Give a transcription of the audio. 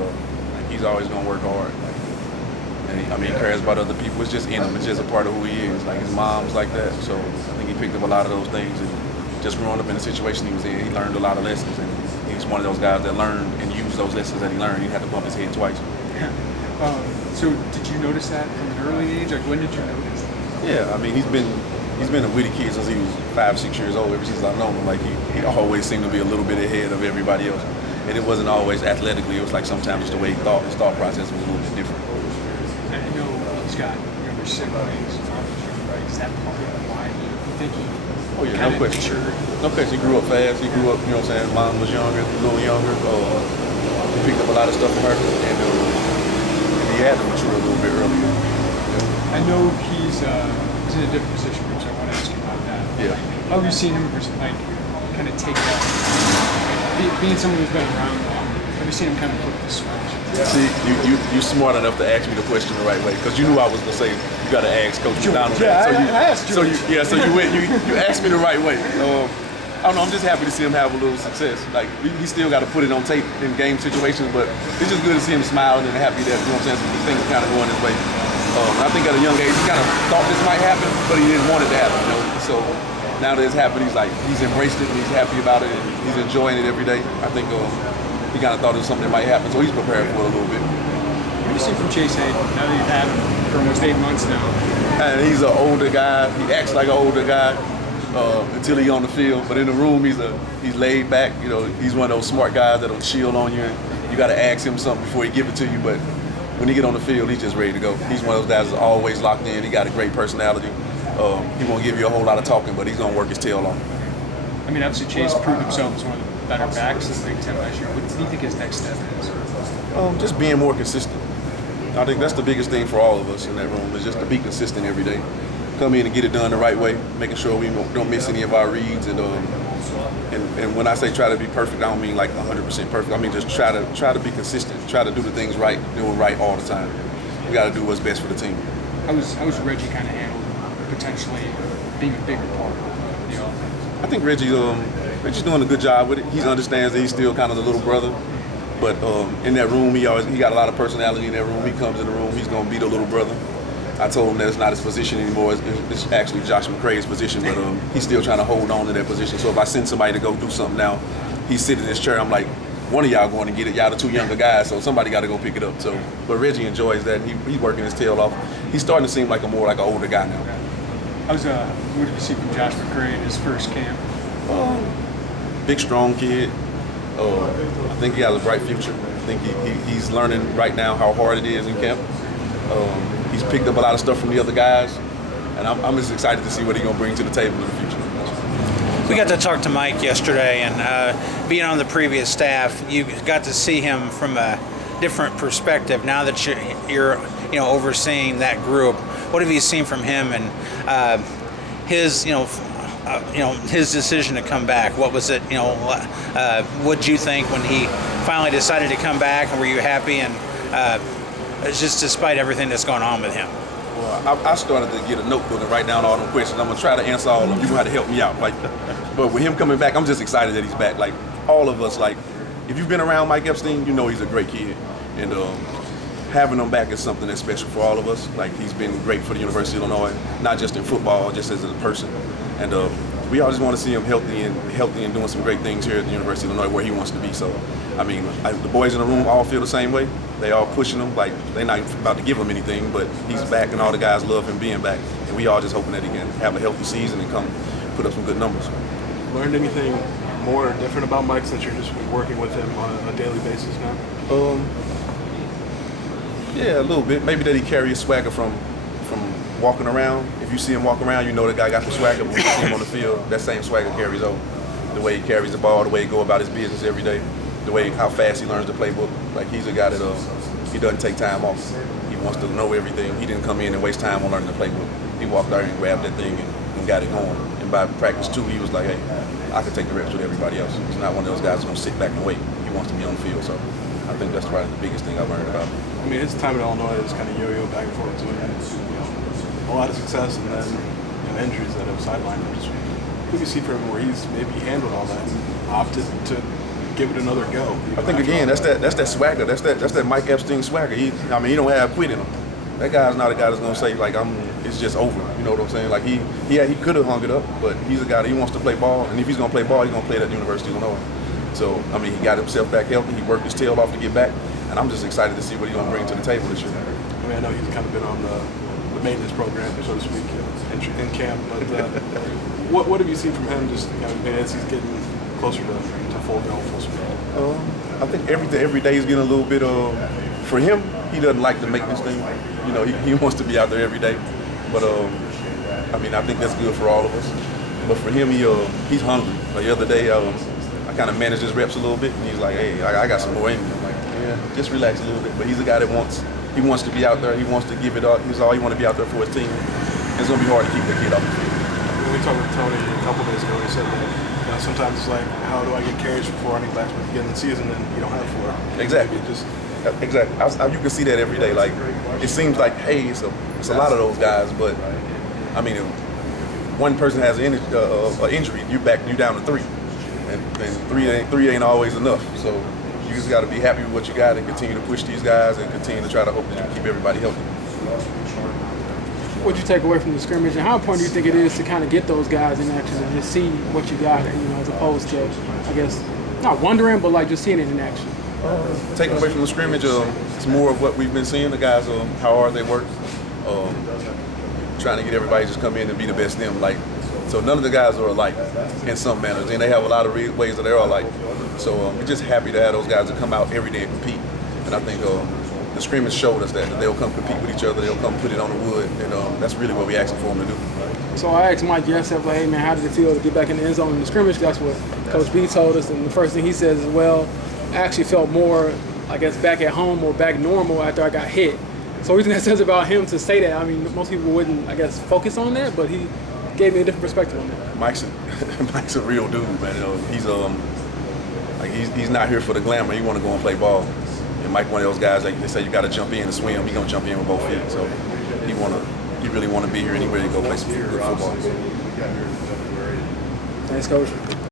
like he's always gonna work hard. Like, and he cares about other people. It's just in him. It's just a part of who he is. Like his mom's like that, so I think he picked up a lot of those things. And just growing up in the situation he was in, he learned a lot of lessons, and he's one of those guys that learned and used those lessons that he learned. He had to bump his head twice. So did you notice that from an early age? Like when did you notice that? Yeah, I mean he's been a witty kid since he was 5, 6 years old. Ever since I've known him, like he always seemed to be a little bit ahead of everybody else. And it wasn't always athletically. It was like sometimes just the way he thought. His thought process was a little bit different. I know he's got younger siblings. Is that part of why you think he? Oh yeah, no question. No question. He grew up fast. He grew up, you know what I'm saying. Mom was younger, a little younger. He picked up a lot of stuff from her, and he had to mature a little bit earlier. I know he's in a different position, so I want to ask you about that. Yeah. How have you seen him, like, kind of take that? Being someone who's been around long, have you seen him kind of flip the switch? See, you smart enough to ask me the question the right way, because you knew I was gonna say you got to ask Coach McDonald. Yeah, I asked you. So you asked me the right way. I don't know. I'm just happy to see him have a little success. Like he still got to put it on tape in game situations, but it's just good to see him smiling and happy that, you know what I'm saying, some things are kind of going his way. I think at a young age he kind of thought this might happen, but he didn't want it to happen. You know? So now that it's happened, he's embraced it and he's happy about it and he's enjoying it every day. I think he kind of thought it was something that might happen, so he's prepared for it a little bit. What do you see from Chase Hayden now that you've had him for almost 8 months now? And he's an older guy. He acts like an older guy until he's on the field. But in the room, he's laid back. You know, he's one of those smart guys that'll chill on you. And you got to ask him something before he give it to you. But when he get on the field, he's just ready to go. He's one of those guys that's always locked in. He got a great personality. He won't give you a whole lot of talking, but he's gonna work his tail off. I mean, obviously Chase proved himself as one of the better backs in the Big Ten last year. What do you think his next step is? Just being more consistent. I think that's the biggest thing for all of us in that room, is just to be consistent every day. Come in and get it done the right way, making sure we don't miss any of our reads. And when I say try to be perfect, I don't mean like 100% perfect. I mean just try to be consistent, try to do the things right, do it right all the time. We got to do what's best for the team. How was Reggie kind of handled potentially being a bigger part of the offense? I think Reggie's doing a good job with it. He understands that he's still kind of the little brother. But in that room, he got a lot of personality in that room. He comes in the room, he's going to be the little brother. I told him that it's not his position anymore. It's actually Josh McCray's position, but he's still trying to hold on to that position. So if I send somebody to go do something now, he's sitting in his chair. I'm like, one of y'all going to get it. Y'all the two younger guys, so somebody got to go pick it up. So, but Reggie enjoys that. He's working his tail off. He's starting to seem like more like an older guy now. What did you see from Josh McCray in his first camp? Big, strong kid. I think he has a bright future. I think he's learning right now how hard it is in camp. He's picked up a lot of stuff from the other guys, and I'm just excited to see what he's going to bring to the table in the future. We got to talk to Mike yesterday, and being on the previous staff, you got to see him from a different perspective. Now that you're overseeing that group, what have you seen from him and his his decision to come back? What was it? What did you think when he finally decided to come back, and were you happy? And just despite everything that's going on with him. Well, I started to get a notebook and write down all them questions. I'm gonna try to answer all of them. You're gonna have to help me out. But with him coming back, I'm just excited that he's back. Like all of us, like if you've been around Mike Epstein, you know he's a great kid, and having him back is something that's special for all of us. Like he's been great for the University of Illinois, not just in football, just as a person. And we all just want to see him healthy and doing some great things here at the University of Illinois where he wants to be. So, I mean, the boys in the room all feel the same way. They all pushing him, like they're not about to give him anything, but he's back and all the guys love him being back. And we all just hoping that he can have a healthy season and come put up some good numbers. Learned anything more different about Mike since you're just working with him on a daily basis now? Yeah, a little bit. Maybe that he carries swagger from walking around. If you see him walk around, you know the guy got the swagger. But when you see him on the field, that same swagger carries over. The way he carries the ball, the way he go about his business every day, the way how fast he learns the playbook. Like he's a guy that he doesn't take time off. He wants to know everything. He didn't come in and waste time on learning the playbook. He walked out and grabbed that thing and got it going. And by practice 2, he was like, hey, I can take the reps with everybody else. He's not one of those guys who's gonna sit back and wait. He wants to be on the field. So I think that's probably the biggest thing I've learned about him. I mean, his time in Illinois is kind of yo-yo back and forth too. A lot of success and then injuries that have sidelined him. Just what do you see from him where he's maybe handled all that and opted to give it another go? I think again, that's that swagger. That's that Mike Epstein swagger. He don't have quit in him. That guy's not a guy that's gonna say like it's just over. You know what I'm saying? Like he could have hung it up, but he's a guy that he wants to play ball, and if he's gonna play ball, he's gonna play at University of Illinois. So he got himself back healthy. He worked his tail off to get back, and I'm just excited to see what he's gonna bring to the table this year. I know he's kind of been on the maintenance program, so to speak, in camp. But what have you seen from him just kind of as he's getting closer to full speed? I think every day he's getting a little bit of. For him, he doesn't like the maintenance thing. You know, he wants to be out there every day. But I think that's good for all of us. But for him, he's hungry. Like the other day, I kind of managed his reps a little bit, and he's like, "Hey, I got some more in me." I'm like, "Yeah, just relax a little bit." But he's a guy that wants to be out there. He wants to give it up. He wants to be out there for his team. It's gonna be hard to keep the kid off the field. We talked with Tony a couple days ago. He said that sometimes it's like, how do I get carries for 4 running backs at the beginning of the season, and you don't have 4? Exactly. Exactly. You can see that every day. Like it seems like, hey, it's a lot of those guys, but if one person has an injury, you down to 3, and three ain't always enough. So you just got to be happy with what you got and continue to push these guys and continue to try to hope that you keep everybody healthy. What you take away from the scrimmage, and how important do you think it is to kind of get those guys in action and just see what you got, as opposed to, I guess, not wondering, but like just seeing it in action? Taking away from the scrimmage, it's more of what we've been seeing. The guys, how hard they work, trying to get everybody to just come in and be the best them. So none of the guys are alike in some manners, and they have a lot of ways that they're alike. So we're just happy to have those guys that come out every day and compete. And I think the scrimmage showed us that they'll come compete with each other, they'll come put it on the wood, and that's really what we're asking for them to do. So I asked Mike yesterday, hey man, how did it feel to get back in the end zone in the scrimmage? That's what Coach B told us, and the first thing he says is, well, I actually felt more, I guess, back at home or back normal after I got hit. So what do you think that says about him to say that? Most people wouldn't, I guess, focus on that, but he gave me a different perspective on that. Mike's a real dude, man. He's not here for the glamour. He want to go and play ball. And Mike, one of those guys, like they say, you got to jump in and swim. He's gonna jump in with both feet. So he really want to be here anywhere to go play some good football. Thanks, Coach.